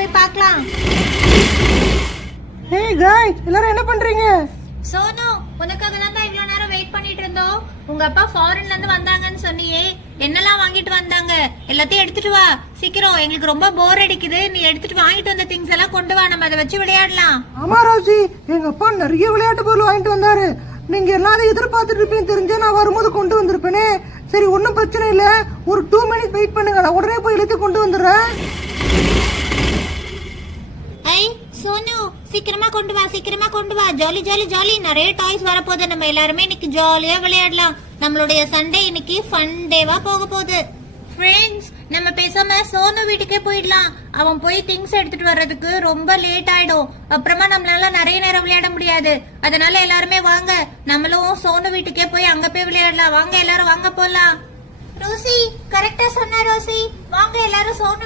போய் பார்க்கலாம். ஹே गाइस, எல்லாரும் என்ன பண்றீங்க? சோனு, உனக்காக தான் இவ்வளவு நேரம் வெயிட் பண்ணிட்டு இருந்தோம். உங்க அப்பா ஃபாரின்ல இருந்து வந்தாங்கன்னு சொன்னியே, என்னெல்லாம் வாங்கிட்டு வந்தாங்க? எல்லாத்தையும் எடுத்துட்டு வா சீக்கிரம். எங்களுக்கு ரொம்ப போர் அடிக்குது. நீ எடுத்துட்டு வாங்கிட்டு வந்த திங்ஸ் எல்லாம் கொண்டு வா, நம்ம அதை வச்சு விளையாடலாம். ஆமா ரோசி, எங்க அப்பா நிறைய விளையாட்டு பொருள் வாங்கிட்டு வந்தாரு. நீங்க எல்லாரும் எதிர்பார்த்துட்டு இருப்பீங்க தெரிஞ்சா நான் வரும்போது கொண்டு வந்திருப்பேனே. சரி, ஒன்னும் பிரச்சனை இல்ல. ஒரு 2 மினிட்ஸ் வெயிட் பண்ணுங்க, நான் உடனே போய் எல்லாத்தையும் கொண்டு வந்துடுறேன். ஐ சோனு, சீக்கிரமா கொண்டு வா, சீக்கிரமா கொண்டு வா. ஜாலி ஜாலி ஜாலி, நிறைய டாய்ஸ் வரப்போகுது. நம்ம எல்லாருமே இன்னைக்கு ஜாலியா விளையாடலாம். நம்மளுடைய சண்டே இன்னைக்கு ஃபன் டேவா போக போகுது. ஃப்ரெண்ட்ஸ், நம்ம பேசாம சோனு வீட்டுக்கே போயிடலாம். அவன் போய் திங்ஸ் எடுத்துட்டு வர்றதுக்கு ரொம்ப லேட் ஆயிடும். அப்புறமா நம்மளால நிறைய நேரம் விளையாட முடியாது. அதனால எல்லாருமே வாங்க, நம்மளும் சோனு வீட்டுக்கே போய் அங்க போய் விளையாடலாம். வாங்க எல்லாரும், வாங்க போலாம். ரோசி, கரெக்டா சொன்ன ரோசி. வாங்க எல்லாரும் சோனு